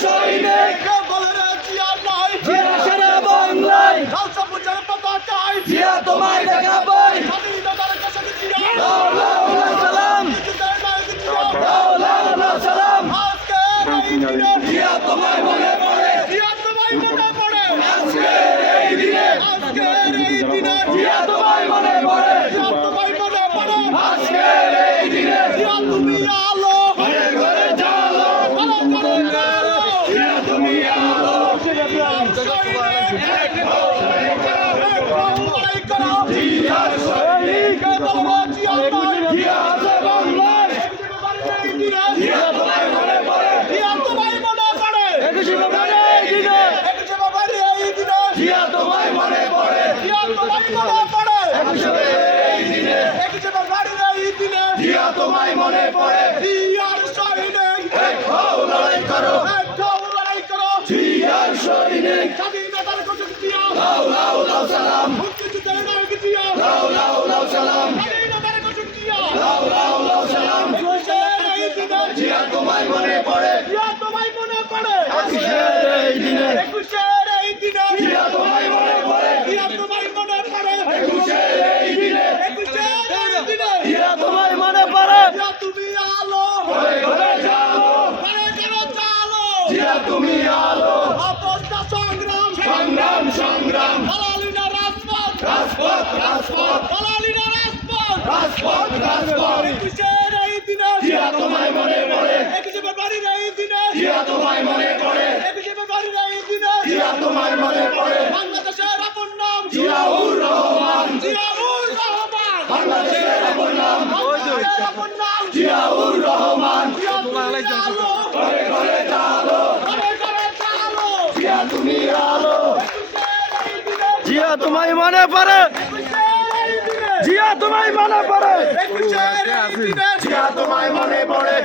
সৈনিক জিয়া সারা বাংলায় জিয়া তোমায় দেখাবই সালাম সালাম জিয়া তোমায় মনে পড়ে আজকের এই দিনে জিয়া তোমায় মনে পড়ে আজকের এই দিনে তুমি আলো ঘরে ঘরে জালো জিয়া তুমি আলো জিয়ার সৈনিক জিয়া আছে বাংলায় জিয়া তোমায় মনে পড়ে জিয়া তোমায় মনে পড়ে এই দিনে জিয়া তোমায় মনে পড়ে এক হও লড়াই করো জিয়ার সৈনিক লাও লাও লাও সালাম লাও লাও লাও সালাম লাও লাও লাও সালাম জিয়া তোমায় মনে পড়ে আজকের এই দিনে জিয়া তোমায় মনে পড়ে একুশের এই দিনে জিয়া তোমায় মনে পড়ে তুমি আলো ঘরে ঘরে জালো জিয়া তুমি আলো অপরটা সংগ্রাম সংগ্রাম সংগ্রাম দালালিনা রাজপথ রাজপথ রাজপথ দালালিনা রাজপথ রাজপথ রাজপথ একুশের এই দিনে জিয়া তোমায় মনে পড়ে একুশে ফেব্রুয়ারির এই দিনে জিয়া তোমায় মনে পড়ে একুশে ফেব্রুয়ারির এই দিনে জিয়া তোমায় মনে পড়ে বাংলাদেশের আপন নাম জিয়াউর রহমান জিয়াউর রহমান বাংলাদেশের আপন নাম বাংলাদেশের আপন নাম জিয়াউর রহমান আলো ঘরে ঘরে জালো ঘরে ঘরে চালো জিয়া তুমি আলো একুশের এই দিনে জিয়া তোমায় মনে পড়ে একুশের এই দিনে জিয়া তোমায় মনে পড়ে একুশের এই দিনে জিয়া তোমায় মনে পড়ে